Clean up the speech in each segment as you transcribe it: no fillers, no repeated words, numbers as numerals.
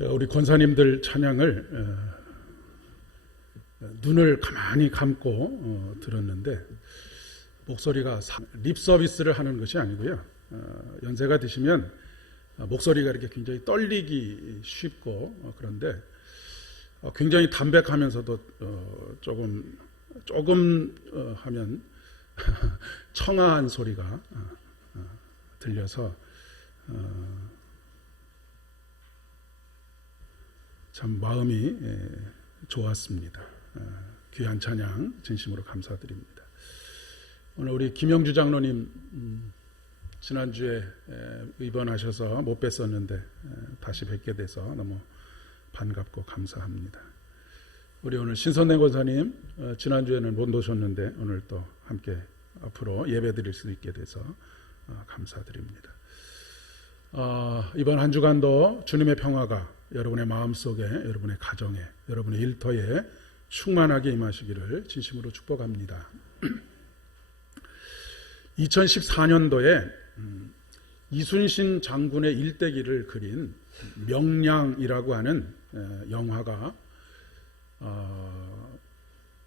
제가 우리 권사님들 찬양을 눈을 가만히 감고 들었는데 목소리가 립 서비스를 하는 것이 아니고요. 연세가 드시면 목소리가 이렇게 굉장히 떨리기 쉽고 그런데 굉장히 담백하면서도 조금 하면 청아한 소리가 들려서 참 마음이 좋았습니다. 귀한 찬양 진심으로 감사드립니다. 오늘 우리 김영주 장로님 지난주에 입원하셔서 못 뵀었는데 다시 뵙게 돼서 너무 반갑고 감사합니다. 우리 오늘 신선대 권사님 지난주에는 못 오셨는데 오늘 또 함께 앞으로 예배 드릴 수 있게 돼서 감사드립니다. 이번 한 주간도 주님의 평화가 여러분의 마음속에, 여러분의 가정에, 여러분의 일터에 충만하게 임하시기를 진심으로 축복합니다. 2014년도에 이순신 장군의 일대기를 그린 명량이라고 하는 영화가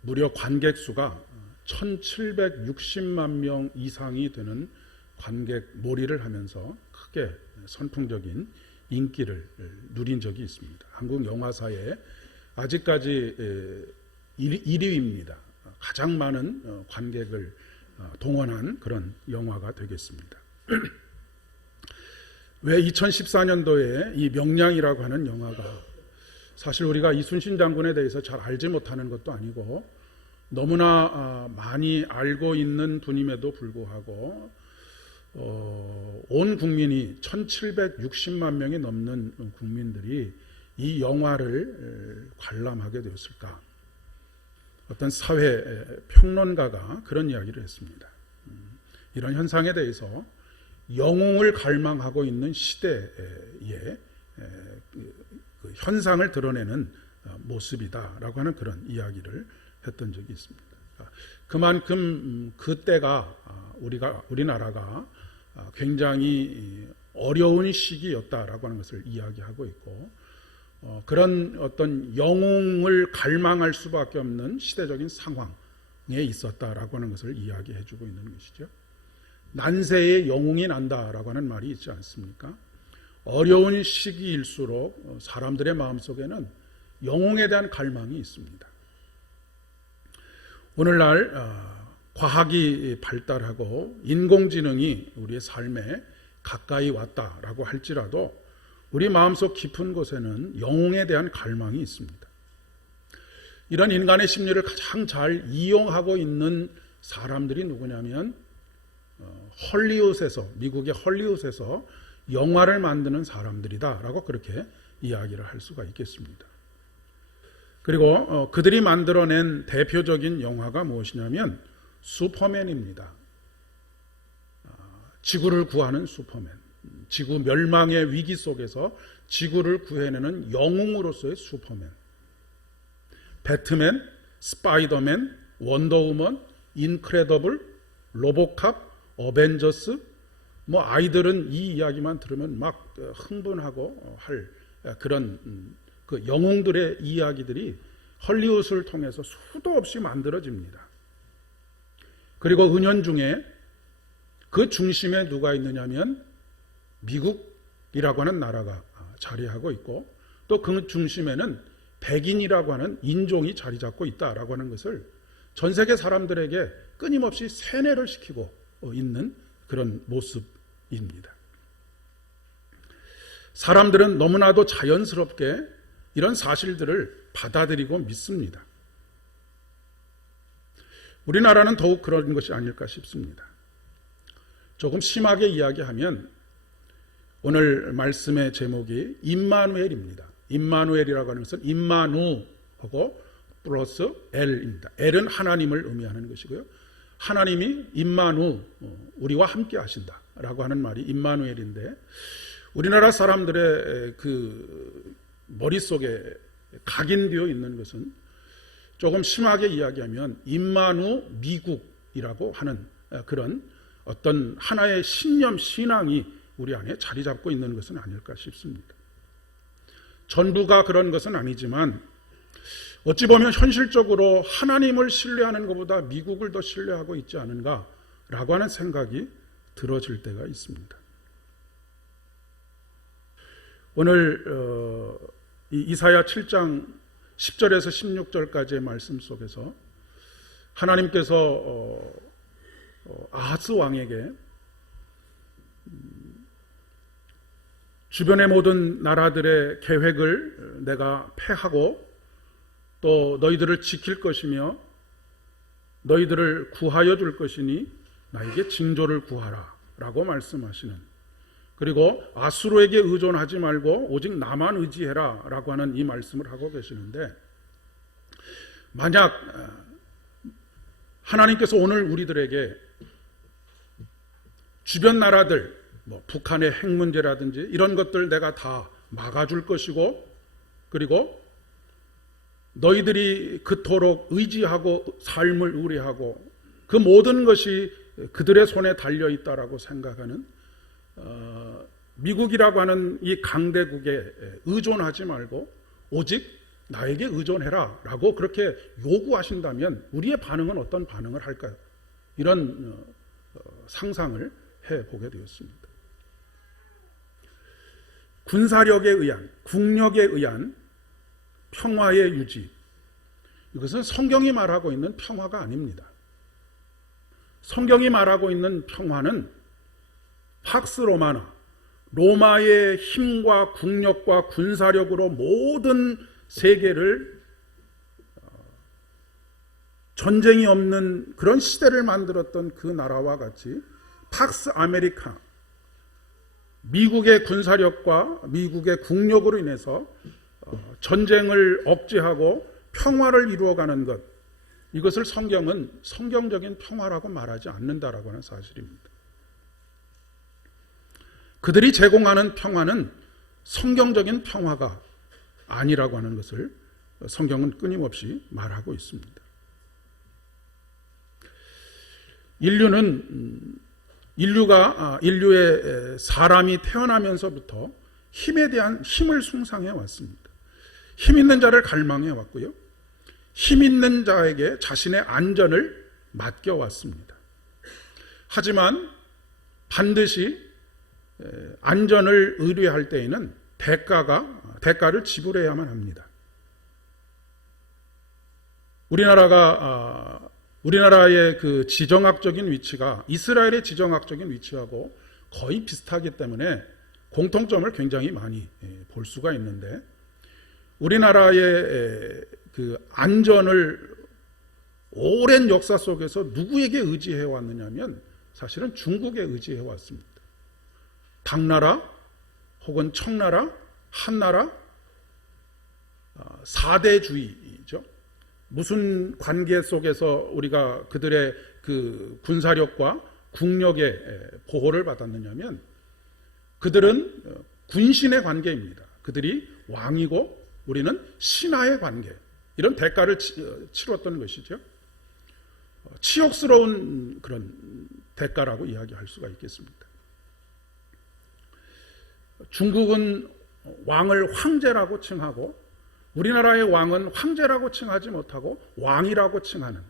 무려 관객 수가 1760만 명 이상이 되는 관객 몰이를 하면서 크게 선풍적인 인기를 누린 적이 있습니다. 한국 영화사에 아직까지 1위입니다. 가장 많은 관객을 동원한 그런 영화가 되겠습니다. 왜 2014년도에 이 명량이라고 하는 영화가, 사실 우리가 이순신 장군에 대해서 잘 알지 못하는 것도 아니고 너무나 많이 알고 있는 분임에도 불구하고 온 국민이 1760만 명이 넘는 국민들이 이 영화를 관람하게 되었을까? 어떤 사회 평론가가 그런 이야기를 했습니다. 이런 현상에 대해서 영웅을 갈망하고 있는 시대의 그 현상을 드러내는 모습이다라고 하는 그런 이야기를 했던 적이 있습니다. 그만큼 그때가 우리나라가 굉장히 어려운 시기였다라고 하는 것을 이야기하고 있고, 그런 어떤 영웅을 갈망할 수밖에 없는 시대적인 상황에 있었다라고 하는 것을 이야기해주고 있는 것이죠. 난세에 영웅이 난다라고 하는 말이 있지 않습니까? 어려운 시기일수록 사람들의 마음속에는 영웅에 대한 갈망이 있습니다. 오늘날 과학이 발달하고 인공지능이 우리의 삶에 가까이 왔다라고 할지라도 우리 마음속 깊은 곳에는 영웅에 대한 갈망이 있습니다. 이런 인간의 심리를 가장 잘 이용하고 있는 사람들이 누구냐면 헐리우드에서, 미국의 헐리우드에서 영화를 만드는 사람들이다라고 그렇게 이야기를 할 수가 있겠습니다. 그리고 그들이 만들어낸 대표적인 영화가 무엇이냐면 슈퍼맨입니다. 지구를 구하는 슈퍼맨, 지구 멸망의 위기 속에서 지구를 구해내는 영웅으로서의 슈퍼맨. 배트맨, 스파이더맨, 원더우먼, 인크레더블, 로보캅, 어벤져스, 아이들은 이 이야기만 들으면 막 흥분하고 할 그런 그 영웅들의 이야기들이 헐리우드를 통해서 수도 없이 만들어집니다. 그리고 은연중에 그 중심에 누가 있느냐면 미국이라고 하는 나라가 자리하고 있고, 또 그 중심에는 백인이라고 하는 인종이 자리 잡고 있다라고 하는 것을 전 세계 사람들에게 끊임없이 세뇌를 시키고 있는 그런 모습입니다. 사람들은 너무나도 자연스럽게 이런 사실들을 받아들이고 믿습니다. 우리나라는 더욱 그런 것이 아닐까 싶습니다. 조금 심하게 이야기하면 오늘 말씀의 제목이 임마누엘입니다. 임마누엘이라고 하는 것은 임마누하고 플러스 엘입니다. 엘은 하나님을 의미하는 것이고요. 하나님이 임마누, 우리와 함께 하신다라고 하는 말이 임마누엘인데, 우리나라 사람들의 그 머릿속에 각인되어 있는 것은 조금 심하게 이야기하면 임마누 미국이라고 하는 그런 어떤 하나의 신념, 신앙이 우리 안에 자리 잡고 있는 것은 아닐까 싶습니다. 전부가 그런 것은 아니지만 어찌 보면 현실적으로 하나님을 신뢰하는 것보다 미국을 더 신뢰하고 있지 않은가라고 하는 생각이 들어질 때가 있습니다. 오늘 이사야 7장 10절에서 16절까지의 말씀 속에서 하나님께서 아하스 왕에게 주변의 모든 나라들의 계획을 내가 패하고 또 너희들을 지킬 것이며 너희들을 구하여 줄 것이니 나에게 징조를 구하라 라고 말씀하시는, 그리고 아수르에게 의존하지 말고 오직 나만 의지해라 라고 하는 이 말씀을 하고 계시는데, 만약 하나님께서 오늘 우리들에게 주변 나라들, 북한의 핵 문제라든지 이런 것들 내가 다 막아줄 것이고, 그리고 너희들이 그토록 의지하고 삶을 의뢰하고 그 모든 것이 그들의 손에 달려있다라고 생각하는 미국이라고 하는 이 강대국에 의존하지 말고 오직 나에게 의존해라 라고 그렇게 요구하신다면 우리의 반응은 어떤 반응을 할까요? 이런 상상을 해보게 되었습니다. 군사력에 의한, 국력에 의한 평화의 유지, 이것은 성경이 말하고 있는 평화가 아닙니다. 성경이 말하고 있는 평화는 팍스 로마나, 로마의 힘과 국력과 군사력으로 모든 세계를 전쟁이 없는 그런 시대를 만들었던 그 나라와 같이 팍스 아메리카, 미국의 군사력과 미국의 국력으로 인해서 전쟁을 억제하고 평화를 이루어가는 것, 이것을 성경은 성경적인 평화라고 말하지 않는다라고 하는 사실입니다. 그들이 제공하는 평화는 성경적인 평화가 아니라고 하는 것을 성경은 끊임없이 말하고 있습니다. 인류의 사람이 태어나면서부터 힘에 대한 힘을 숭상해 왔습니다. 힘 있는 자를 갈망해 왔고요, 힘 있는 자에게 자신의 안전을 맡겨왔습니다. 하지만 반드시 안전을 의뢰할 때에는 대가를 지불해야만 합니다. 우리나라의 그 지정학적인 위치가 이스라엘의 지정학적인 위치하고 거의 비슷하기 때문에 공통점을 굉장히 많이 볼 수가 있는데, 우리나라의 그 안전을 오랜 역사 속에서 누구에게 의지해 왔느냐면 사실은 중국에 의지해 왔습니다. 당나라 혹은 청나라, 한나라, 사대주의죠. 무슨 관계 속에서 우리가 그들의 그 군사력과 국력의 보호를 받았느냐면 그들은 군신의 관계입니다. 그들이 왕이고 우리는 신하의 관계, 이런 대가를 치렀던 것이죠. 치욕스러운 그런 대가라고 이야기할 수가 있겠습니다. 중국은 왕을 황제라고 칭하고 우리나라의 왕은 황제라고 칭하지 못하고 왕이라고 칭하는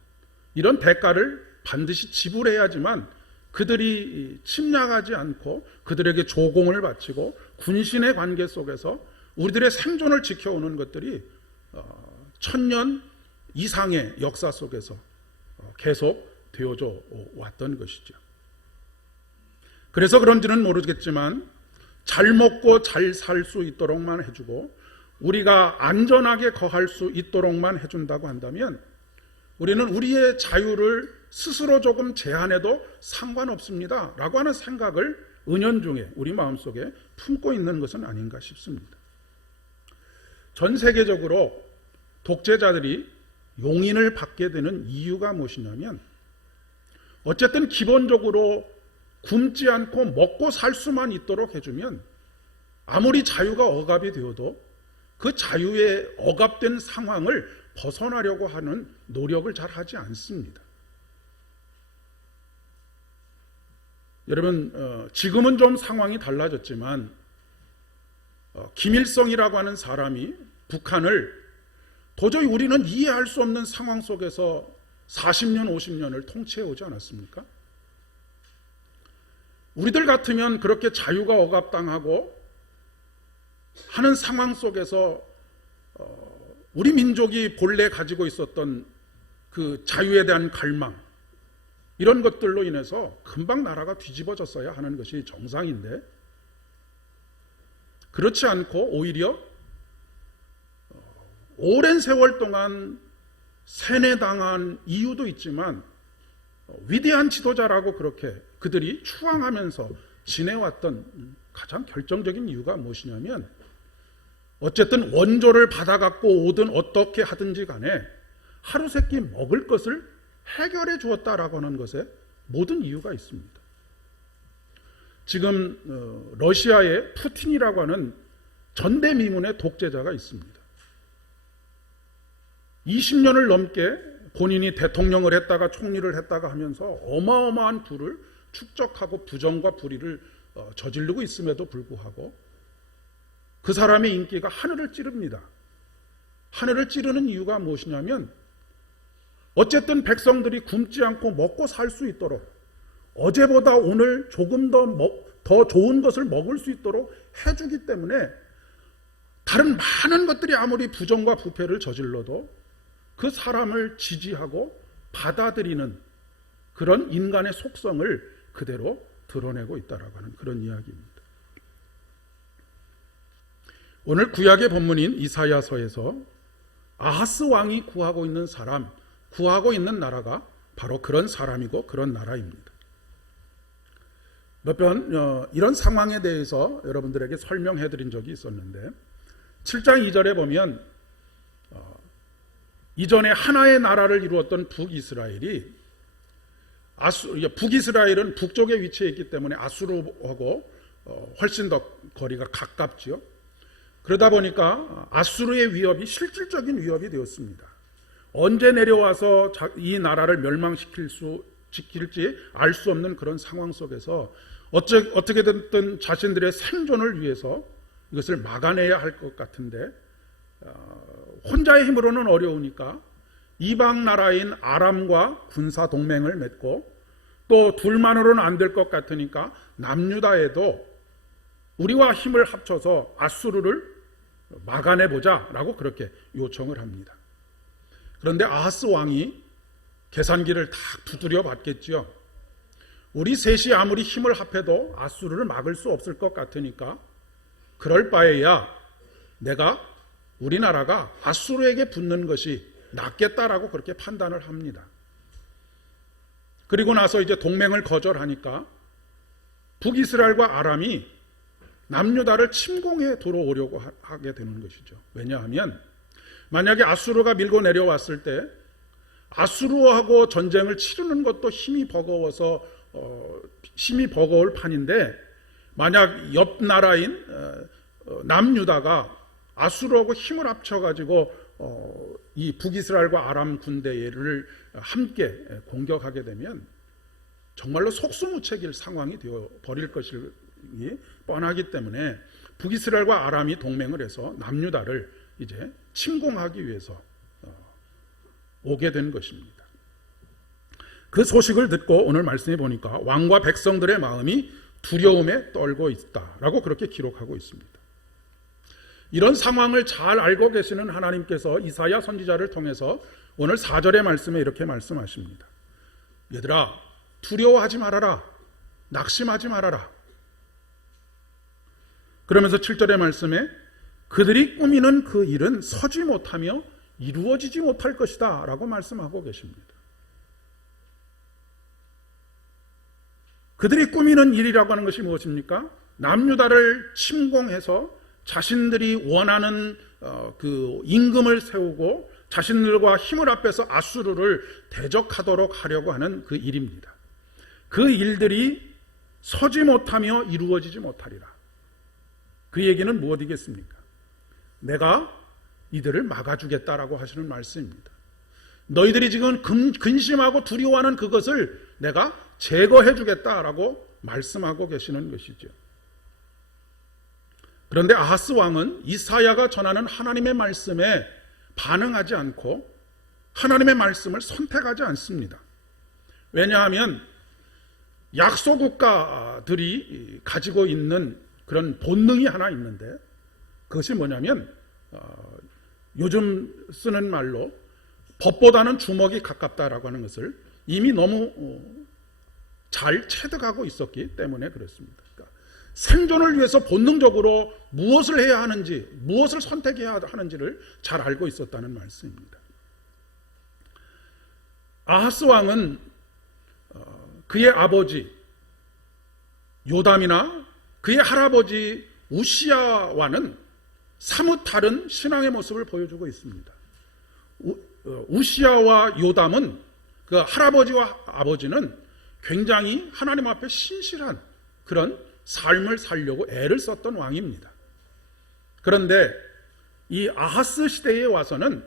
이런 대가를 반드시 지불해야지만 그들이 침략하지 않고 그들에게 조공을 바치고 군신의 관계 속에서 우리들의 생존을 지켜오는 것들이 1000년 이상의 역사 속에서 계속 되어져 왔던 것이죠. 그래서 그런지는 모르겠지만 잘 먹고 잘 살 수 있도록만 해주고 우리가 안전하게 거할 수 있도록만 해준다고 한다면 우리는 우리의 자유를 스스로 조금 제한해도 상관없습니다 라고 하는 생각을 은연중에 우리 마음속에 품고 있는 것은 아닌가 싶습니다. 전 세계적으로 독재자들이 용인을 받게 되는 이유가 무엇이냐면 어쨌든 기본적으로 굶지 않고 먹고 살 수만 있도록 해주면 아무리 자유가 억압이 되어도 그 자유에 억압된 상황을 벗어나려고 하는 노력을 잘 하지 않습니다. 여러분, 지금은 좀 상황이 달라졌지만 김일성이라고 하는 사람이 북한을 도저히 우리는 이해할 수 없는 상황 속에서 40년, 50년을 통치해 오지 않았습니까? 우리들 같으면 그렇게 자유가 억압당하고 하는 상황 속에서 우리 민족이 본래 가지고 있었던 그 자유에 대한 갈망, 이런 것들로 인해서 금방 나라가 뒤집어졌어야 하는 것이 정상인데, 그렇지 않고 오히려 오랜 세월 동안 세뇌당한 이유도 있지만 위대한 지도자라고 그렇게 그들이 추앙하면서 지내왔던 가장 결정적인 이유가 무엇이냐면, 어쨌든 원조를 받아갖고 오든 어떻게 하든지 간에 하루 세끼 먹을 것을 해결해 주었다라고 하는 것에 모든 이유가 있습니다. 지금 러시아에 푸틴이라고 하는 전대미문의 독재자가 있습니다. 20년을 넘게 본인이 대통령을 했다가 총리를 했다가 하면서 어마어마한 부를 축적하고 부정과 불의를 저지르고 있음에도 불구하고 그 사람의 인기가 하늘을 찌릅니다. 하늘을 찌르는 이유가 무엇이냐면, 어쨌든 백성들이 굶지 않고 먹고 살 수 있도록, 어제보다 오늘 조금 더 좋은 것을 먹을 수 있도록 해주기 때문에 다른 많은 것들이 아무리 부정과 부패를 저질러도 그 사람을 지지하고 받아들이는 그런 인간의 속성을 그대로 드러내고 있다라고 하는 그런 이야기입니다. 오늘 구약의 본문인 이사야서에서 아하스 왕이 구하고 있는 사람, 구하고 있는 나라가 바로 그런 사람이고 그런 나라입니다. 몇 번 이런 상황에 대해서 여러분들에게 설명해 드린 적이 있었는데, 7장 2절에 보면 이전에 하나의 나라를 이루었던 북이스라엘이 북이스라엘은 북쪽에 위치해 있기 때문에 아수르하고 훨씬 더 거리가 가깝지요. 그러다 보니까 아수르의 위협이 실질적인 위협이 되었습니다. 언제 내려와서 이 나라를 멸망시킬지 알 수 없는 그런 상황 속에서 어떻게 됐든 자신들의 생존을 위해서 이것을 막아내야 할 것 같은데, 혼자의 힘으로는 어려우니까 이방 나라인 아람과 군사 동맹을 맺고, 또 둘만으로는 안 될 것 같으니까 남유다에도 우리와 힘을 합쳐서 아수르를 막아내보자 라고 그렇게 요청을 합니다. 그런데 아하스 왕이 계산기를 다 두드려 봤겠죠. 우리 셋이 아무리 힘을 합해도 아수르를 막을 수 없을 것 같으니까 그럴 바에야 우리나라가 아수르에게 붙는 것이 낫겠다라고 그렇게 판단을 합니다. 그리고 나서 이제 동맹을 거절하니까 북이스라엘과 아람이 남유다를 침공해 들어오려고 하게 되는 것이죠. 왜냐하면 만약에 아수르가 밀고 내려왔을 때 아수르하고 전쟁을 치르는 것도 힘이 버거울 판인데, 만약 옆 나라인 남유다가 아수르하고 힘을 합쳐가지고 이 북이스라엘과 아람 군대를 함께 공격하게 되면 정말로 속수무책일 상황이 되어 버릴 것이 뻔하기 때문에 북이스라엘과 아람이 동맹을 해서 남유다를 이제 침공하기 위해서 오게 된 것입니다. 그 소식을 듣고 오늘 말씀해 보니까 왕과 백성들의 마음이 두려움에 떨고 있다라고 그렇게 기록하고 있습니다. 이런 상황을 잘 알고 계시는 하나님께서 이사야 선지자를 통해서 오늘 4절의 말씀에 이렇게 말씀하십니다. 얘들아, 두려워하지 말아라. 낙심하지 말아라. 그러면서 7절의 말씀에 그들이 꾸미는 그 일은 서지 못하며 이루어지지 못할 것이다 라고 말씀하고 계십니다. 그들이 꾸미는 일이라고 하는 것이 무엇입니까? 남유다를 침공해서 자신들이 원하는 그 임금을 세우고 자신들과 힘을 합해서 아수르를 대적하도록 하려고 하는 그 일입니다. 그 일들이 서지 못하며 이루어지지 못하리라. 그 얘기는 무엇이겠습니까? 내가 이들을 막아주겠다라고 하시는 말씀입니다. 너희들이 지금 근심하고 두려워하는 그것을 내가 제거해 주겠다라고 말씀하고 계시는 것이죠. 그런데 아하스 왕은 이사야가 전하는 하나님의 말씀에 반응하지 않고 하나님의 말씀을 선택하지 않습니다. 왜냐하면 약소 국가들이 가지고 있는 그런 본능이 하나 있는데, 그것이 뭐냐면 요즘 쓰는 말로 법보다는 주먹이 가깝다라고 하는 것을 이미 너무 잘 체득하고 있었기 때문에 그렇습니다. 그러니까 생존을 위해서 본능적으로 무엇을 해야 하는지, 무엇을 선택해야 하는지를 잘 알고 있었다는 말씀입니다. 아하스 왕은 그의 아버지 요담이나 그의 할아버지 우시야와는 사뭇 다른 신앙의 모습을 보여주고 있습니다. 우시야와 요담은, 그 할아버지와 아버지는 굉장히 하나님 앞에 신실한 그런 삶을 살려고 애를 썼던 왕입니다. 그런데 이 아하스 시대에 와서는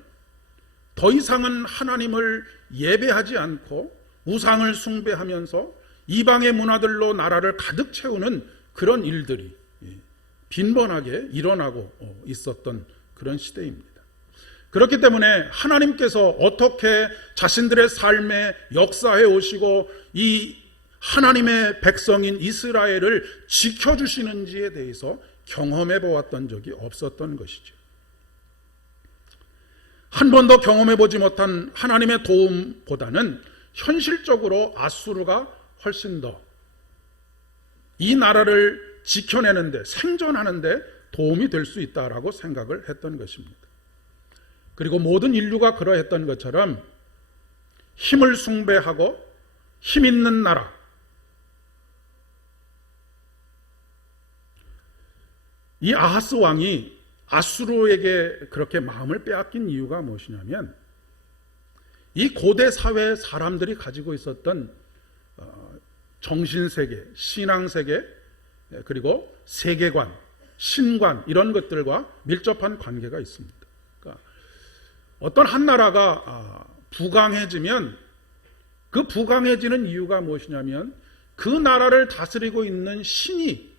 더 이상은 하나님을 예배하지 않고 우상을 숭배하면서 이방의 문화들로 나라를 가득 채우는 그런 일들이 빈번하게 일어나고 있었던 그런 시대입니다. 그렇기 때문에 하나님께서 어떻게 자신들의 삶에 역사해 오시고 이 하나님의 백성인 이스라엘을 지켜주시는지에 대해서 경험해 보았던 적이 없었던 것이죠. 한 번도 경험해 보지 못한 하나님의 도움보다는 현실적으로 아수르가 훨씬 더 이 나라를 지켜내는데, 생존하는데 도움이 될 수 있다라고 생각을 했던 것입니다. 그리고 모든 인류가 그러했던 것처럼 힘을 숭배하고 힘 있는 나라, 이 아하스 왕이 아수르에게 그렇게 마음을 빼앗긴 이유가 무엇이냐면, 이 고대 사회 사람들이 가지고 있었던 정신세계, 신앙세계, 그리고 세계관, 신관, 이런 것들과 밀접한 관계가 있습니다. 그러니까 어떤 한 나라가 부강해지면 그 부강해지는 이유가 무엇이냐면 그 나라를 다스리고 있는 신이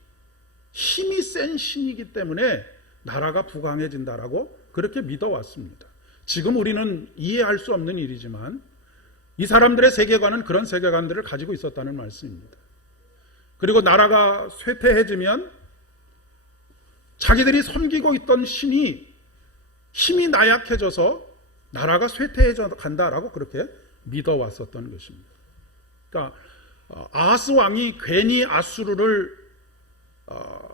힘이 센 신이기 때문에 나라가 부강해진다라고 그렇게 믿어왔습니다. 지금 우리는 이해할 수 없는 일이지만 이 사람들의 세계관은 그런 세계관들을 가지고 있었다는 말씀입니다. 그리고 나라가 쇠퇴해지면 자기들이 섬기고 있던 신이 힘이 나약해져서 나라가 쇠퇴해져 간다라고 그렇게 믿어왔었던 것입니다. 그러니까 아하스 왕이 괜히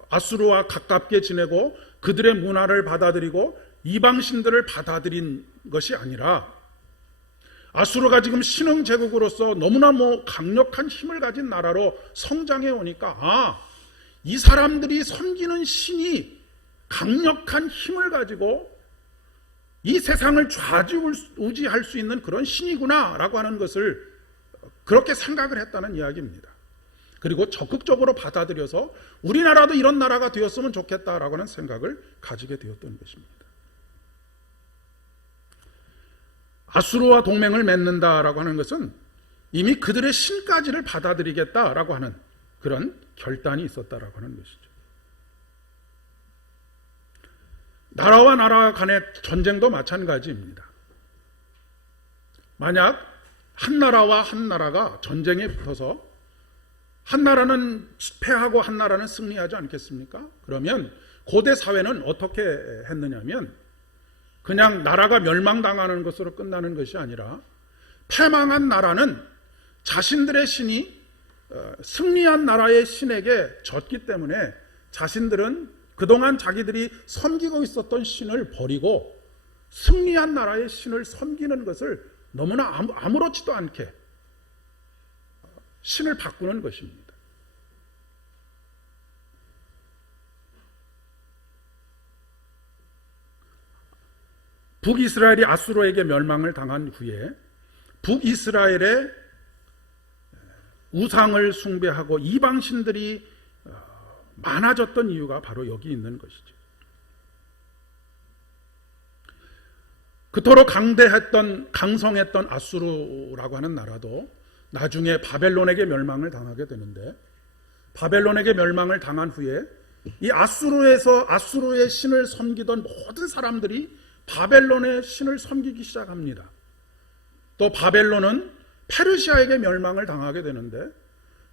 아수르와 가깝게 지내고 그들의 문화를 받아들이고 이방신들을 받아들인 것이 아니라, 아수르가 지금 신흥 제국으로서 너무나 강력한 힘을 가진 나라로 성장해 오니까 이 사람들이 섬기는 신이 강력한 힘을 가지고 이 세상을 좌지우지할 수 있는 그런 신이구나 라고 하는 것을 그렇게 생각을 했다는 이야기입니다. 그리고 적극적으로 받아들여서 우리나라도 이런 나라가 되었으면 좋겠다라고 하는 생각을 가지게 되었던 것입니다. 아수르와 동맹을 맺는다라고 하는 것은 이미 그들의 신까지를 받아들이겠다라고 하는 그런 결단이 있었다라고 하는 것이죠. 나라와 나라 간의 전쟁도 마찬가지입니다. 만약 한 나라와 한 나라가 전쟁에 붙어서 한 나라는 패하고 한 나라는 승리하지 않겠습니까? 그러면 고대 사회는 어떻게 했느냐면 그냥 나라가 멸망당하는 것으로 끝나는 것이 아니라 패망한 나라는 자신들의 신이 승리한 나라의 신에게 졌기 때문에 자신들은 그동안 자기들이 섬기고 있었던 신을 버리고 승리한 나라의 신을 섬기는 것을 너무나 아무렇지도 않게 신을 바꾸는 것입니다. 북이스라엘이 아수르에게 멸망을 당한 후에 북이스라엘의 우상을 숭배하고 이방신들이 많아졌던 이유가 바로 여기 있는 것이죠. 그토록 강성했던 아수르라고 하는 나라도 나중에 바벨론에게 멸망을 당하게 되는데, 바벨론에게 멸망을 당한 후에 이 아수르의 신을 섬기던 모든 사람들이 바벨론의 신을 섬기기 시작합니다. 또 바벨론은 페르시아에게 멸망을 당하게 되는데,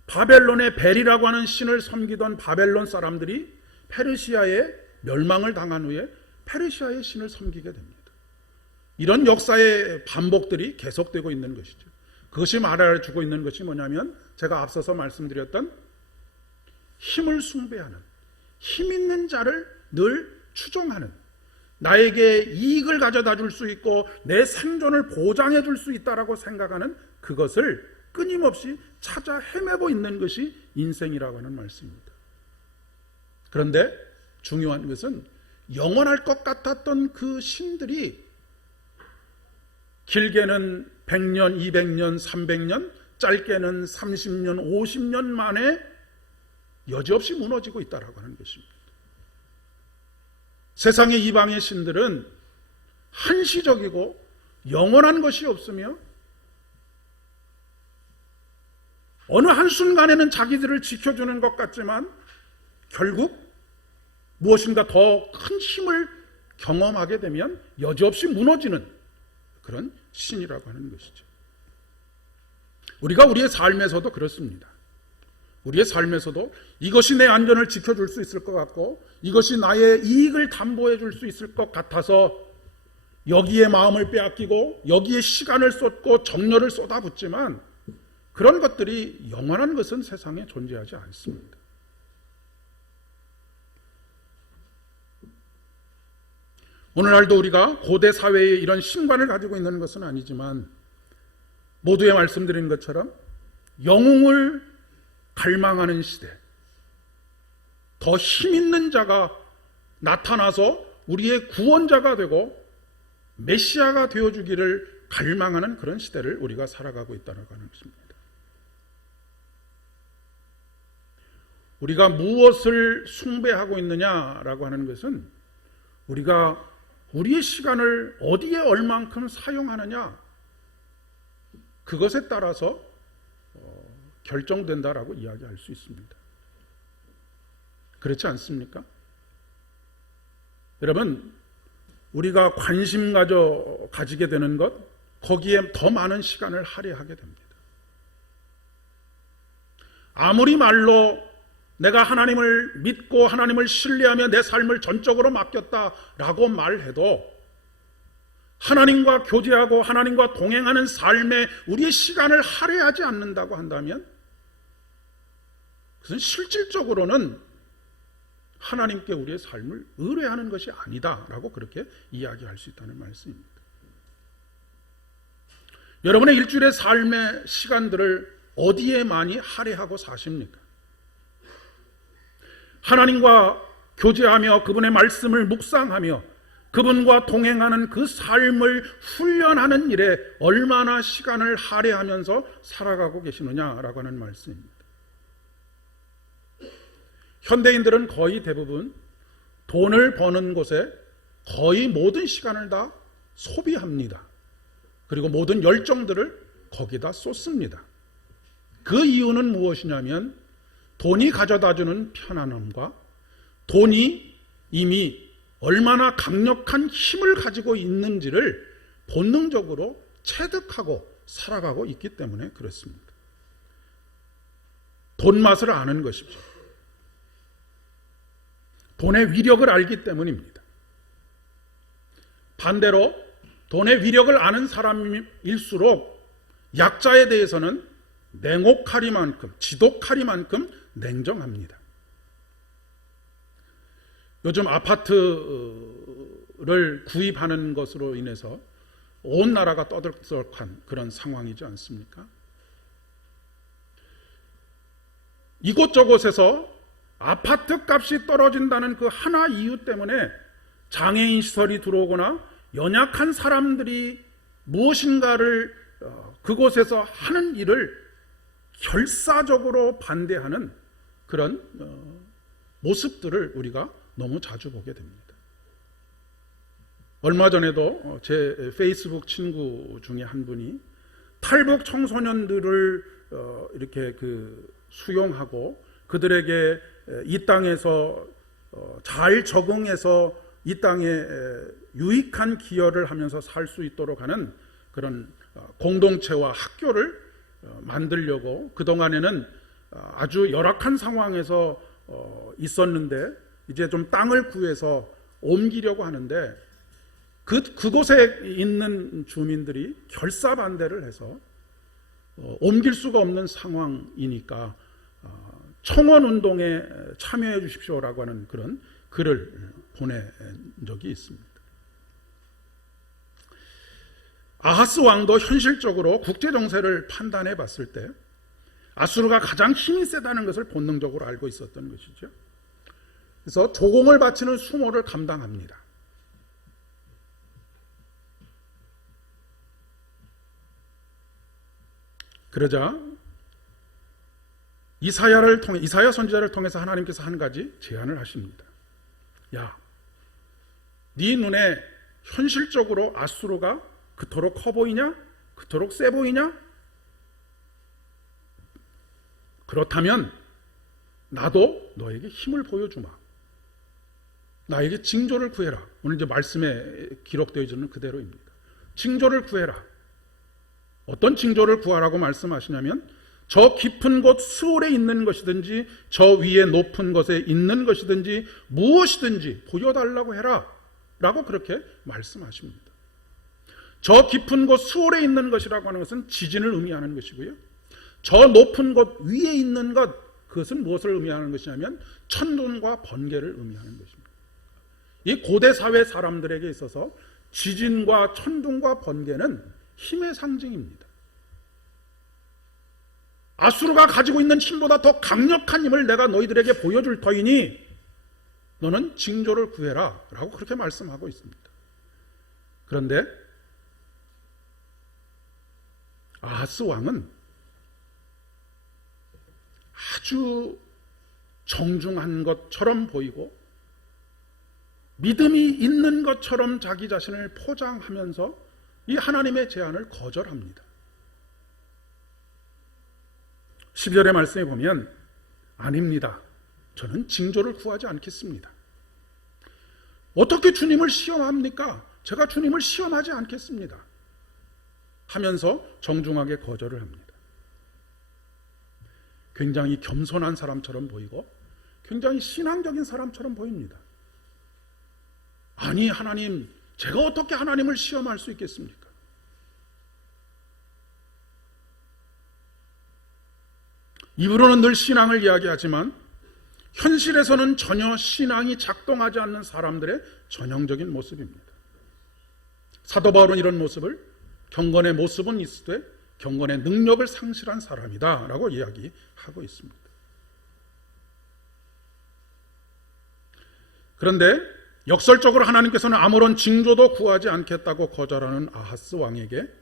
바벨론의 벨이라고 하는 신을 섬기던 바벨론 사람들이 페르시아에 멸망을 당한 후에 페르시아의 신을 섬기게 됩니다. 이런 역사의 반복들이 계속되고 있는 것이죠. 그것이 말해주고 있는 것이 뭐냐면, 제가 앞서서 말씀드렸던 힘을 숭배하는, 힘 있는 자를 늘 추종하는, 나에게 이익을 가져다 줄 수 있고 내 생존을 보장해 줄 수 있다라고 생각하는 그것을 끊임없이 찾아 헤매고 있는 것이 인생이라고 하는 말씀입니다. 그런데 중요한 것은, 영원할 것 같았던 그 신들이 길게는 100년, 200년, 300년, 짧게는 30년, 50년 만에 여지없이 무너지고 있다라고 하는 것입니다. 세상의 이방의 신들은 한시적이고 영원한 것이 없으며, 어느 한순간에는 자기들을 지켜주는 것 같지만 결국 무엇인가 더 큰 힘을 경험하게 되면 여지없이 무너지는 그런 신이라고 하는 것이죠. 우리가 우리의 삶에서도 그렇습니다. 우리의 삶에서도 이것이 내 안전을 지켜줄 수 있을 것 같고, 이것이 나의 이익을 담보해 줄 수 있을 것 같아서 여기에 마음을 빼앗기고 여기에 시간을 쏟고 정열을 쏟아붓지만, 그런 것들이 영원한 것은 세상에 존재하지 않습니다. 오늘날도 우리가 고대 사회에 이런 신관을 가지고 있는 것은 아니지만, 모두에 말씀드린 것처럼 영웅을 갈망하는 시대, 더 힘있는 자가 나타나서 우리의 구원자가 되고 메시아가 되어주기를 갈망하는 그런 시대를 우리가 살아가고 있다는 것입니다. 우리가 무엇을 숭배하고 있느냐라고 하는 것은, 우리가 우리의 시간을 어디에 얼만큼 사용하느냐, 그것에 따라서 결정된다라고 이야기할 수 있습니다. 그렇지 않습니까? 여러분, 우리가 관심 가지게 되는 것, 거기에 더 많은 시간을 할애하게 됩니다. 아무리 말로 내가 하나님을 믿고 하나님을 신뢰하며 내 삶을 전적으로 맡겼다라고 말해도, 하나님과 교제하고 하나님과 동행하는 삶에 우리의 시간을 할애하지 않는다고 한다면, 그것은 실질적으로는 하나님께 우리의 삶을 의뢰하는 것이 아니다라고 그렇게 이야기할 수 있다는 말씀입니다. 여러분의 일주일의 삶의 시간들을 어디에 많이 할애하고 사십니까? 하나님과 교제하며 그분의 말씀을 묵상하며 그분과 동행하는 그 삶을 훈련하는 일에 얼마나 시간을 할애하면서 살아가고 계시느냐라고 하는 말씀입니다. 현대인들은 거의 대부분 돈을 버는 곳에 거의 모든 시간을 다 소비합니다. 그리고 모든 열정들을 거기다 쏟습니다. 그 이유는 무엇이냐면, 돈이 가져다주는 편안함과 돈이 이미 얼마나 강력한 힘을 가지고 있는지를 본능적으로 체득하고 살아가고 있기 때문에 그렇습니다. 돈 맛을 아는 것이죠. 돈의 위력을 알기 때문입니다. 반대로 돈의 위력을 아는 사람일수록 약자에 대해서는 냉혹하리만큼, 지독하리만큼 냉정합니다. 요즘 아파트를 구입하는 것으로 인해서 온 나라가 떠들썩한 그런 상황이지 않습니까? 이곳저곳에서 아파트 값이 떨어진다는 그 하나 이유 때문에 장애인 시설이 들어오거나 연약한 사람들이 무엇인가를 그곳에서 하는 일을 결사적으로 반대하는 그런 모습들을 우리가 너무 자주 보게 됩니다. 얼마 전에도 제 페이스북 친구 중에 한 분이 탈북 청소년들을 이렇게 수용하고 그들에게 이 땅에서 잘 적응해서 이 땅에 유익한 기여를 하면서 살 수 있도록 하는 그런 공동체와 학교를 만들려고 그동안에는 아주 열악한 상황에서 있었는데 이제 좀 땅을 구해서 옮기려고 하는데 그곳에 있는 주민들이 결사반대를 해서 옮길 수가 없는 상황이니까 청원운동에 참여해 주십시오라고 하는 그런 글을 보낸 적이 있습니다. 아하스 왕도 현실적으로 국제정세를 판단해 봤을 때 아수르가 가장 힘이 세다는 것을 본능적으로 알고 있었던 것이죠. 그래서 조공을 바치는 수모를 감당합니다. 그러자 이사야 선지자를 통해서 하나님께서 한 가지 제안을 하십니다. 야, 네 눈에 현실적으로 아수르가 그토록 커 보이냐? 그토록 세 보이냐? 그렇다면 나도 너에게 힘을 보여주마. 나에게 징조를 구해라. 오늘 이제 말씀에 기록되어 있는 그대로입니다. 징조를 구해라. 어떤 징조를 구하라고 말씀하시냐면 저 깊은 곳 수월에 있는 것이든지 저 위에 높은 것에 있는 것이든지 무엇이든지 보여달라고 해라 라고 그렇게 말씀하십니다. 저 깊은 곳 수월에 있는 것이라고 하는 것은 지진을 의미하는 것이고요, 저 높은 곳 위에 있는 것, 그것은 무엇을 의미하는 것이냐면 천둥과 번개를 의미하는 것입니다. 이 고대 사회 사람들에게 있어서 지진과 천둥과 번개는 힘의 상징입니다. 아수르가 가지고 있는 힘보다 더 강력한 힘을 내가 너희들에게 보여줄 터이니 너는 징조를 구해라 라고 그렇게 말씀하고 있습니다. 그런데 아하스 왕은 아주 정중한 것처럼 보이고 믿음이 있는 것처럼 자기 자신을 포장하면서 이 하나님의 제안을 거절합니다. 12절의 말씀에 보면 아닙니다. 저는 징조를 구하지 않겠습니다. 어떻게 주님을 시험합니까? 제가 주님을 시험하지 않겠습니다. 하면서 정중하게 거절을 합니다. 굉장히 겸손한 사람처럼 보이고 굉장히 신앙적인 사람처럼 보입니다. 아니 하나님, 제가 어떻게 하나님을 시험할 수 있겠습니까? 입으로는 늘 신앙을 이야기하지만 현실에서는 전혀 신앙이 작동하지 않는 사람들의 전형적인 모습입니다. 사도 바울은 이런 모습을 경건의 모습은 있으되 경건의 능력을 상실한 사람이다 라고 이야기하고 있습니다. 그런데 역설적으로 하나님께서는 아무런 징조도 구하지 않겠다고 거절하는 아하스 왕에게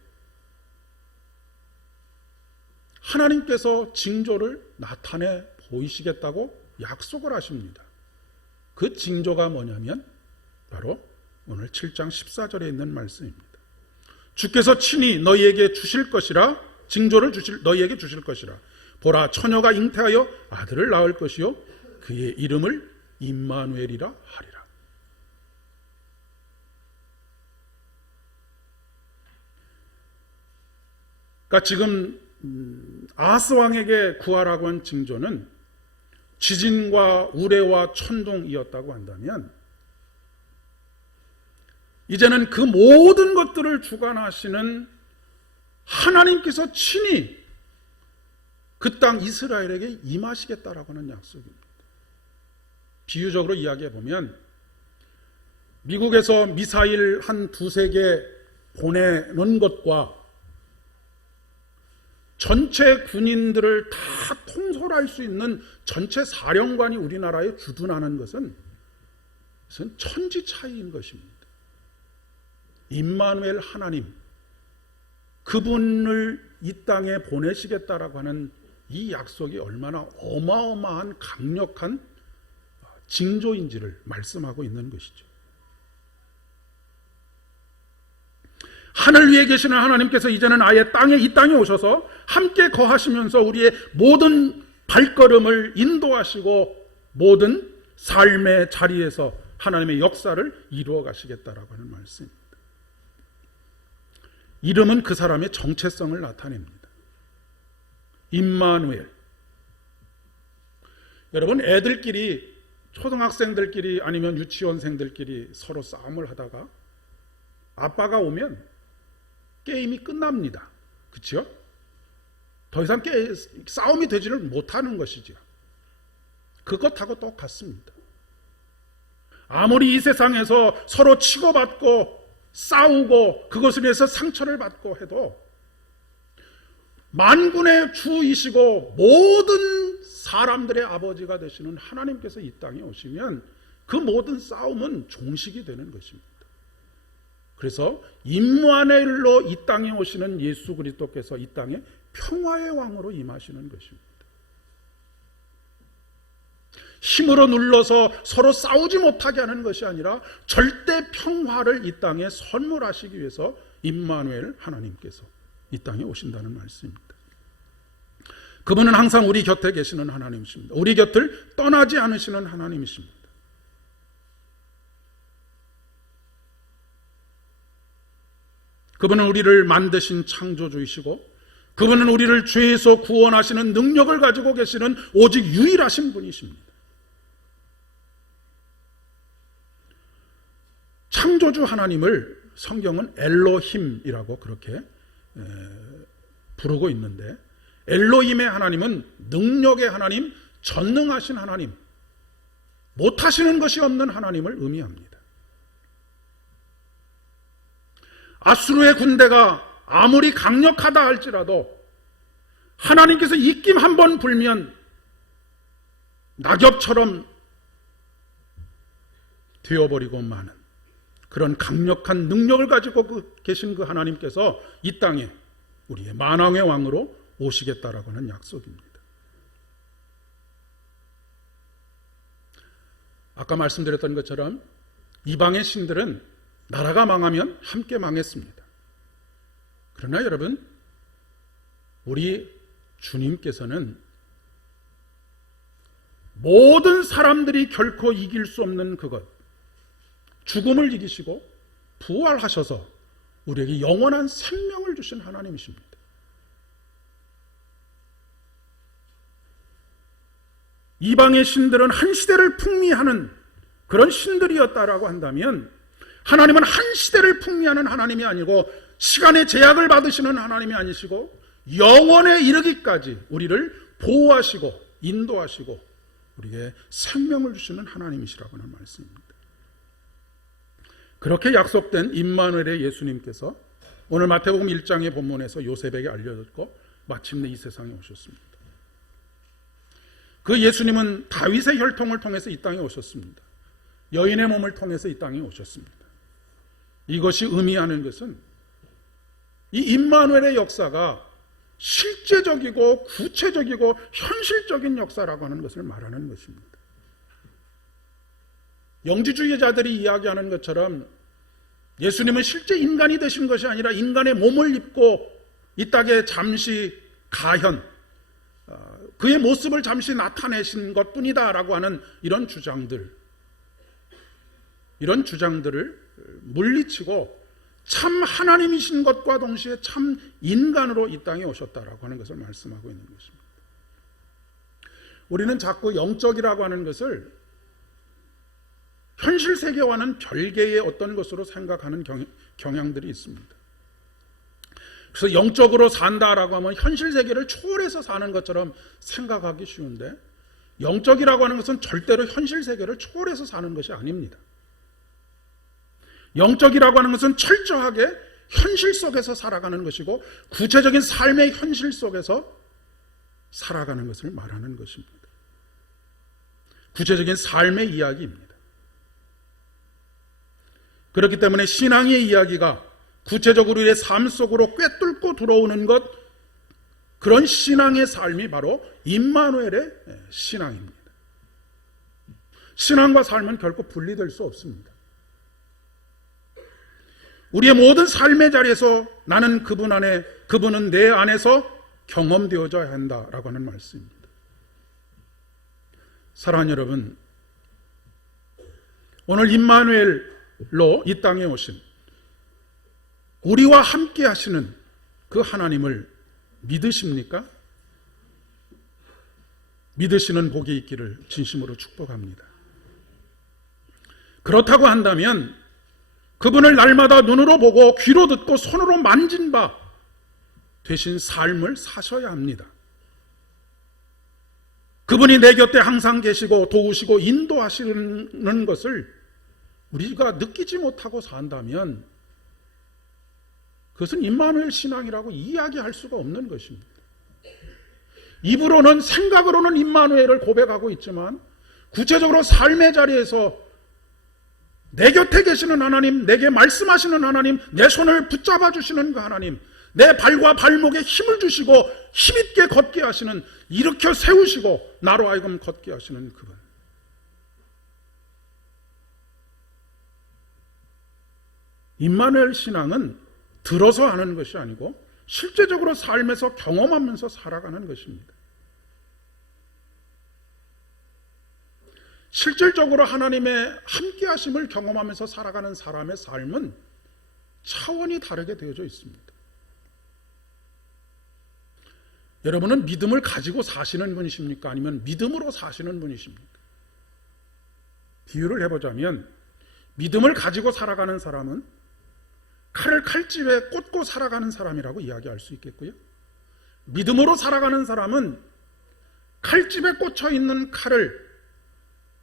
하나님께서 징조를 나타내 보이시겠다고 약속을 하십니다. 그 징조가 뭐냐면 바로 오늘 7장 14절에 있는 말씀입니다. 주께서 친히 너희에게 주실 것이라, 징조를 너희에게 주실 것이라. 보라, 처녀가 잉태하여 아들을 낳을 것이요 그의 이름을 임마누엘이라 하리라. 그러니까 지금 아하스 왕에게 구하라고 한 징조는 지진과 우레와 천둥이었다고 한다면 이제는 그 모든 것들을 주관하시는 하나님께서 친히 그 땅 이스라엘에게 임하시겠다라고 하는 약속입니다. 비유적으로 이야기해 보면 미국에서 미사일 한 두세 개 보내는 것과 전체 군인들을 다 통솔할 수 있는 전체 사령관이 우리나라에 주둔하는 것은 천지 차이인 것입니다. 임마누엘 하나님, 그분을 이 땅에 보내시겠다라고 하는 이 약속이 얼마나 어마어마한 강력한 징조인지를 말씀하고 있는 것이죠. 하늘 위에 계시는 하나님께서 이제는 아예 이 땅에 오셔서 함께 거하시면서 우리의 모든 발걸음을 인도하시고 모든 삶의 자리에서 하나님의 역사를 이루어 가시겠다라고 하는 말씀입니다. 이름은 그 사람의 정체성을 나타냅니다. 임마누엘. 여러분, 애들끼리, 초등학생들끼리 아니면 유치원생들끼리 서로 싸움을 하다가 아빠가 오면 게임이 끝납니다. 그렇죠? 더 이상 싸움이 되지를 못하는 것이죠. 그것하고 똑같습니다. 아무리 이 세상에서 서로 치고받고 싸우고 그것을 위해서 상처를 받고 해도 만군의 주이시고 모든 사람들의 아버지가 되시는 하나님께서 이 땅에 오시면 그 모든 싸움은 종식이 되는 것입니다. 그래서 임마누엘로 이 땅에 오시는 예수 그리스도께서 이 땅에 평화의 왕으로 임하시는 것입니다. 힘으로 눌러서 서로 싸우지 못하게 하는 것이 아니라 절대 평화를 이 땅에 선물하시기 위해서 임마누엘 하나님께서 이 땅에 오신다는 말씀입니다. 그분은 항상 우리 곁에 계시는 하나님이십니다. 우리 곁을 떠나지 않으시는 하나님이십니다. 그분은 우리를 만드신 창조주이시고 그분은 우리를 죄에서 구원하시는 능력을 가지고 계시는 오직 유일하신 분이십니다. 창조주 하나님을 성경은 엘로힘이라고 그렇게 부르고 있는데, 엘로힘의 하나님은 능력의 하나님, 전능하신 하나님, 못하시는 것이 없는 하나님을 의미합니다. 아수르의 군대가 아무리 강력하다 할지라도 하나님께서 입김 한 번 불면 낙엽처럼 되어버리고 마는 그런 강력한 능력을 가지고 계신 그 하나님께서 이 땅에 우리의 만왕의 왕으로 오시겠다라고 하는 약속입니다. 아까 말씀드렸던 것처럼 이방의 신들은 나라가 망하면 함께 망했습니다. 그러나 여러분, 우리 주님께서는 모든 사람들이 결코 이길 수 없는 그것, 죽음을 이기시고 부활하셔서 우리에게 영원한 생명을 주신 하나님이십니다. 이방의 신들은 한 시대를 풍미하는 그런 신들이었다라고 한다면, 하나님은 한 시대를 풍미하는 하나님이 아니고 시간의 제약을 받으시는 하나님이 아니시고 영원에 이르기까지 우리를 보호하시고 인도하시고 우리에게 생명을 주시는 하나님이시라고 하는 말씀입니다. 그렇게 약속된 임마누엘의 예수님께서 오늘 마태복음 1장의 본문에서 요셉에게 알려졌고 마침내 이 세상에 오셨습니다. 그 예수님은 다윗의 혈통을 통해서 이 땅에 오셨습니다. 여인의 몸을 통해서 이 땅에 오셨습니다. 이것이 의미하는 것은 이 임마누엘의 역사가 실제적이고 구체적이고 현실적인 역사라고 하는 것을 말하는 것입니다. 영지주의자들이 이야기하는 것처럼 예수님은 실제 인간이 되신 것이 아니라 인간의 몸을 입고 이 땅에 잠시 가현, 그의 모습을 잠시 나타내신 것뿐이다라고 하는 이런 주장들을 물리치고 참 하나님이신 것과 동시에 참 인간으로 이 땅에 오셨다라고 하는 것을 말씀하고 있는 것입니다. 우리는 자꾸 영적이라고 하는 것을 현실 세계와는 별개의 어떤 것으로 생각하는 경향들이 있습니다. 그래서 영적으로 산다라고 하면 현실 세계를 초월해서 사는 것처럼 생각하기 쉬운데, 영적이라고 하는 것은 절대로 현실 세계를 초월해서 사는 것이 아닙니다. 영적이라고 하는 것은 철저하게 현실 속에서 살아가는 것이고 구체적인 삶의 현실 속에서 살아가는 것을 말하는 것입니다. 구체적인 삶의 이야기입니다. 그렇기 때문에 신앙의 이야기가 구체적으로 우리의 삶 속으로 꿰뚫고 들어오는 것, 그런 신앙의 삶이 바로 임마누엘의 신앙입니다. 신앙과 삶은 결코 분리될 수 없습니다. 우리의 모든 삶의 자리에서 나는 그분 안에, 그분은 내 안에서 경험되어져야 한다라고 하는 말씀입니다. 사랑하는 여러분, 오늘 임마누엘로 이 땅에 오신 우리와 함께 하시는 그 하나님을 믿으십니까? 믿으시는 복이 있기를 진심으로 축복합니다. 그렇다고 한다면 그분을 날마다 눈으로 보고 귀로 듣고 손으로 만진 바 되신 삶을 사셔야 합니다. 그분이 내 곁에 항상 계시고 도우시고 인도하시는 것을 우리가 느끼지 못하고 산다면 그것은 임마누엘 신앙이라고 이야기할 수가 없는 것입니다. 입으로는, 생각으로는 임마누엘을 고백하고 있지만 구체적으로 삶의 자리에서 내 곁에 계시는 하나님, 내게 말씀하시는 하나님, 내 손을 붙잡아 주시는 그 하나님, 내 발과 발목에 힘을 주시고 힘있게 걷게 하시는, 일으켜 세우시고 나로 하여금 걷게 하시는 그분. 임마누엘 신앙은 들어서 하는 것이 아니고 실제적으로 삶에서 경험하면서 살아가는 것입니다. 실질적으로 하나님의 함께하심을 경험하면서 살아가는 사람의 삶은 차원이 다르게 되어져 있습니다. 여러분은 믿음을 가지고 사시는 분이십니까? 아니면 믿음으로 사시는 분이십니까? 비유를 해보자면 믿음을 가지고 살아가는 사람은 칼을 칼집에 꽂고 살아가는 사람이라고 이야기할 수 있겠고요. 믿음으로 살아가는 사람은 칼집에 꽂혀 있는 칼을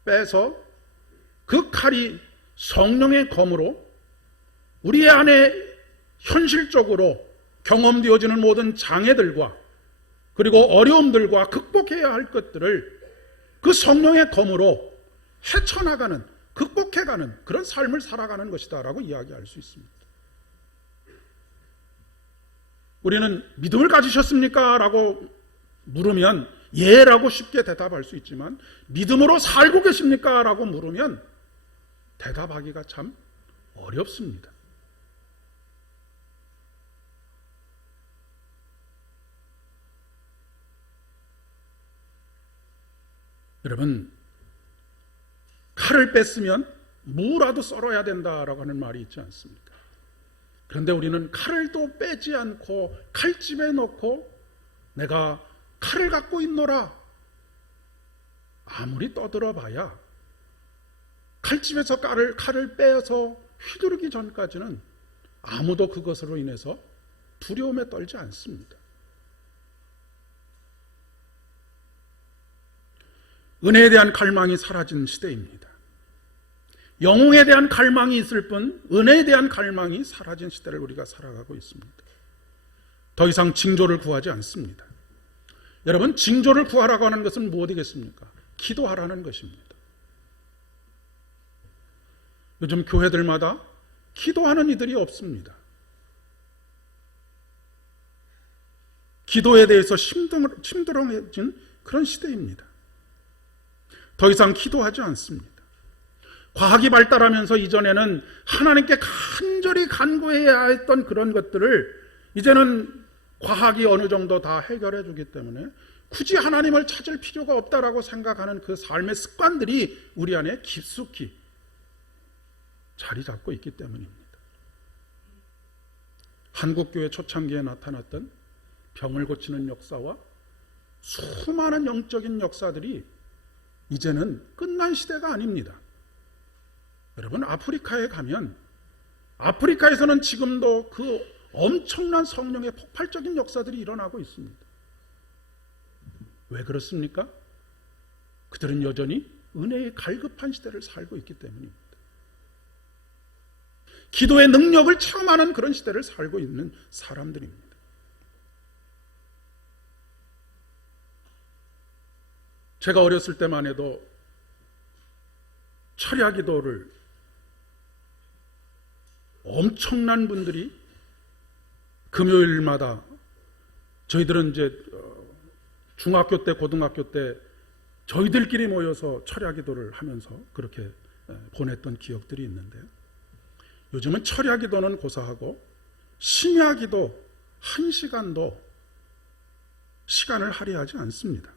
빼서 그 칼이 성령의 검으로 우리 안에 현실적으로 경험되어지는 모든 장애들과 그리고 어려움들과 극복해야 할 것들을 그 성령의 검으로 헤쳐나가는, 극복해가는 그런 삶을 살아가는 것이다 라고 이야기할 수 있습니다. 우리는 믿음을 가지셨습니까? 라고 물으면 예라고 쉽게 대답할 수 있지만 믿음으로 살고 계십니까? 라고 물으면 대답하기가 참 어렵습니다. 여러분, 칼을 뺐으면 무라도 썰어야 된다라고 하는 말이 있지 않습니까? 그런데 우리는 칼을 또 빼지 않고 칼집에 넣고 내가 칼을 갖고 있노라 아무리 떠들어 봐야 칼집에서 칼을 빼서 휘두르기 전까지는 아무도 그것으로 인해서 두려움에 떨지 않습니다. 은혜에 대한 갈망이 사라진 시대입니다. 영웅에 대한 갈망이 있을 뿐 은혜에 대한 갈망이 사라진 시대를 우리가 살아가고 있습니다. 더 이상 징조를 구하지 않습니다. 여러분, 징조를 구하라고 하는 것은 무엇이겠습니까? 기도하라는 것입니다. 요즘 교회들마다 기도하는 이들이 없습니다. 기도에 대해서 심드렁해진 그런 시대입니다. 더 이상 기도하지 않습니다. 과학이 발달하면서 이전에는 하나님께 간절히 간구해야 했던 그런 것들을 이제는 과학이 어느 정도 다 해결해 주기 때문에 굳이 하나님을 찾을 필요가 없다라고 생각하는 그 삶의 습관들이 우리 안에 깊숙이 자리 잡고 있기 때문입니다. 한국교회 초창기에 나타났던 병을 고치는 역사와 수많은 영적인 역사들이 이제는 끝난 시대가 아닙니다. 여러분, 아프리카에 가면 아프리카에서는 지금도 그 엄청난 성령의 폭발적인 역사들이 일어나고 있습니다. 왜 그렇습니까? 그들은 여전히 은혜의 갈급한 시대를 살고 있기 때문입니다. 기도의 능력을 체험하는 그런 시대를 살고 있는 사람들입니다. 제가 어렸을 때만 해도 철야 기도를 엄청난 분들이 금요일마다 저희들은 이제 중학교 때, 고등학교 때 저희들끼리 모여서 철야 기도를 하면서 그렇게 보냈던 기억들이 있는데요. 요즘은 철야 기도는 고사하고 심야 기도 1시간도 시간을 할애하지 않습니다.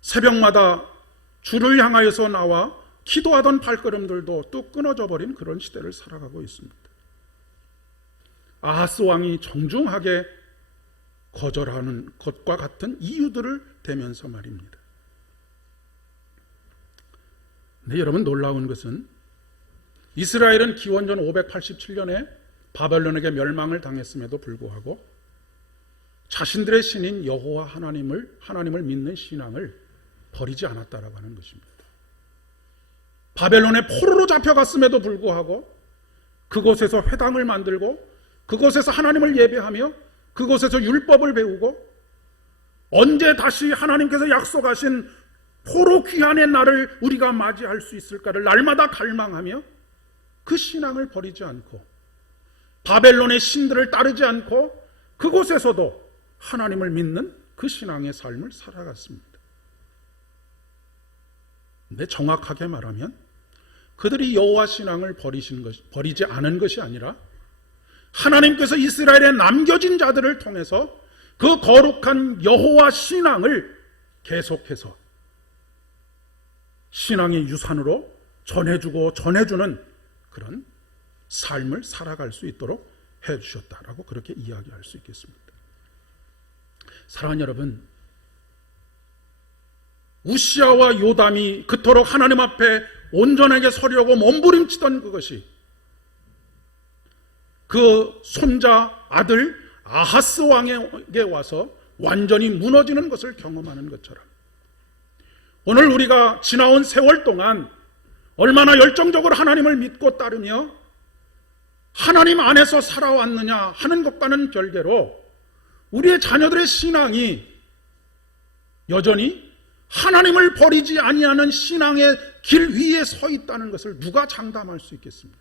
새벽마다 주를 향하여서 나와 기도하던 발걸음들도 뚝 끊어져 버린 그런 시대를 살아가고 있습니다. 아하스 왕이 정중하게 거절하는 것과 같은 이유들을 대면서 말입니다. 근데 여러분, 놀라운 것은 이스라엘은 기원전 587년에 바벨론에게 멸망을 당했음에도 불구하고 자신들의 신인 여호와 하나님을 믿는 신앙을 버리지 않았다라고 하는 것입니다. 바벨론의 포로로 잡혀갔음에도 불구하고 그곳에서 회당을 만들고 그곳에서 하나님을 예배하며 그곳에서 율법을 배우고 언제 다시 하나님께서 약속하신 포로 귀환의 날을 우리가 맞이할 수 있을까를 날마다 갈망하며 그 신앙을 버리지 않고 바벨론의 신들을 따르지 않고 그곳에서도 하나님을 믿는 그 신앙의 삶을 살아갔습니다. 근데 정확하게 말하면 그들이 여호와 신앙을 버리지 않은 것이 아니라 하나님께서 이스라엘에 남겨진 자들을 통해서 그 거룩한 여호와 신앙을 계속해서 신앙의 유산으로 전해주고 전해주는 그런 삶을 살아갈 수 있도록 해주셨다라고 그렇게 이야기할 수 있겠습니다. 사랑하는 여러분, 우시아와 요담이 그토록 하나님 앞에 온전하게 서려고 몸부림치던 그것이 그 손자 아들 아하스 왕에게 와서 완전히 무너지는 것을 경험하는 것처럼 오늘 우리가 지나온 세월 동안 얼마나 열정적으로 하나님을 믿고 따르며 하나님 안에서 살아왔느냐 하는 것과는 별개로 우리의 자녀들의 신앙이 여전히 하나님을 버리지 아니하는 신앙의 길 위에 서 있다는 것을 누가 장담할 수 있겠습니까?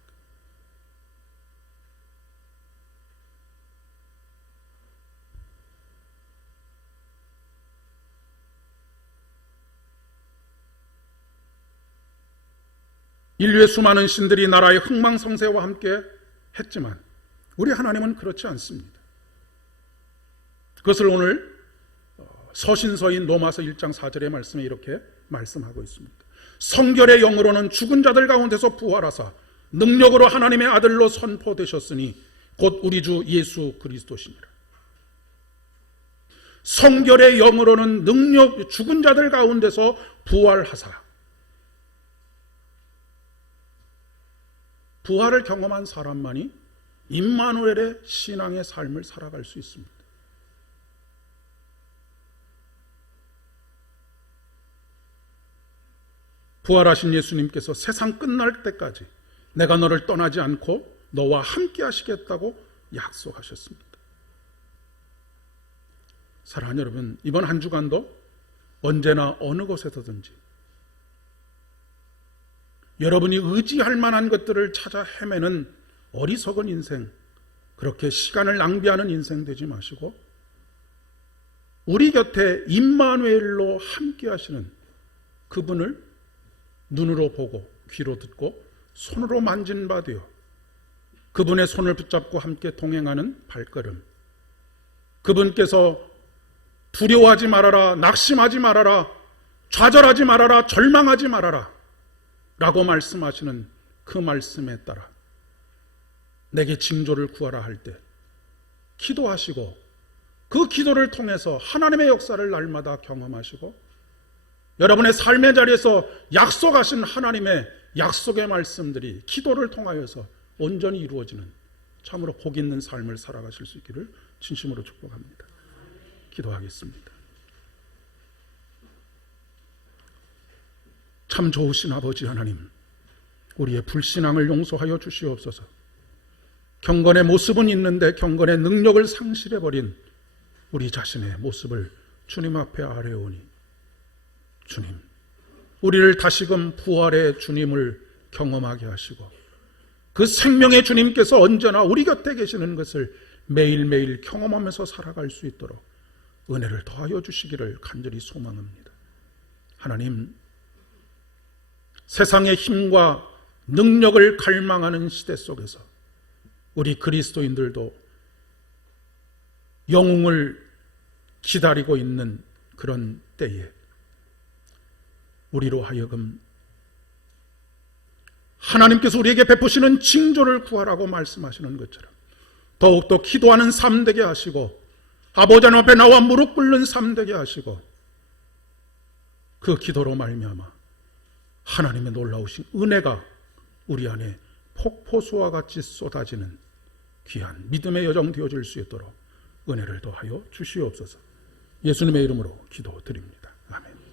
인류의 수많은 신들이 나라의 흥망성쇠와 함께 했지만 우리 하나님은 그렇지 않습니다. 그것을 오늘 서신서인 로마서 1장 4절의 말씀에 이렇게 말씀하고 있습니다. 성결의 영으로는 죽은 자들 가운데서 부활하사 능력으로 하나님의 아들로 선포되셨으니 곧 우리 주 예수 그리스도시니라. 성결의 영으로는 죽은 자들 가운데서 부활하사, 부활을 경험한 사람만이 임마누엘의 신앙의 삶을 살아갈 수 있습니다. 부활하신 예수님께서 세상 끝날 때까지 내가 너를 떠나지 않고 너와 함께 하시겠다고 약속하셨습니다. 사랑하는 여러분, 이번 한 주간도 언제나 어느 곳에서든지 여러분이 의지할 만한 것들을 찾아 헤매는 어리석은 인생, 그렇게 시간을 낭비하는 인생 되지 마시고 우리 곁에 임마누엘로 함께 하시는 그분을 눈으로 보고 귀로 듣고 손으로 만진 바 되어 그분의 손을 붙잡고 함께 동행하는 발걸음, 그분께서 두려워하지 말아라, 낙심하지 말아라, 좌절하지 말아라, 절망하지 말아라 라고 말씀하시는 그 말씀에 따라 내게 징조를 구하라 할 때 기도하시고 그 기도를 통해서 하나님의 역사를 날마다 경험하시고 여러분의 삶의 자리에서 약속하신 하나님의 약속의 말씀들이 기도를 통하여서 온전히 이루어지는 참으로 복 있는 삶을 살아가실 수 있기를 진심으로 축복합니다. 기도하겠습니다. 참 좋으신 아버지 하나님, 우리의 불신앙을 용서하여 주시옵소서. 경건의 모습은 있는데 경건의 능력을 상실해버린 우리 자신의 모습을 주님 앞에 아뢰오니 주님, 우리를 다시금 부활의 주님을 경험하게 하시고 그 생명의 주님께서 언제나 우리 곁에 계시는 것을 매일매일 경험하면서 살아갈 수 있도록 은혜를 더하여 주시기를 간절히 소망합니다. 하나님, 세상의 힘과 능력을 갈망하는 시대 속에서 우리 그리스도인들도 영웅을 기다리고 있는 그런 때에 우리로 하여금 하나님께서 우리에게 베푸시는 징조를 구하라고 말씀하시는 것처럼 더욱더 기도하는 삶 되게 하시고 아버지 하나님 앞에 나와 무릎 꿇는 삶 되게 하시고 그 기도로 말미암아 하나님의 놀라우신 은혜가 우리 안에 폭포수와 같이 쏟아지는 귀한 믿음의 여정 되어질 수 있도록 은혜를 더하여 주시옵소서. 예수님의 이름으로 기도드립니다. 아멘.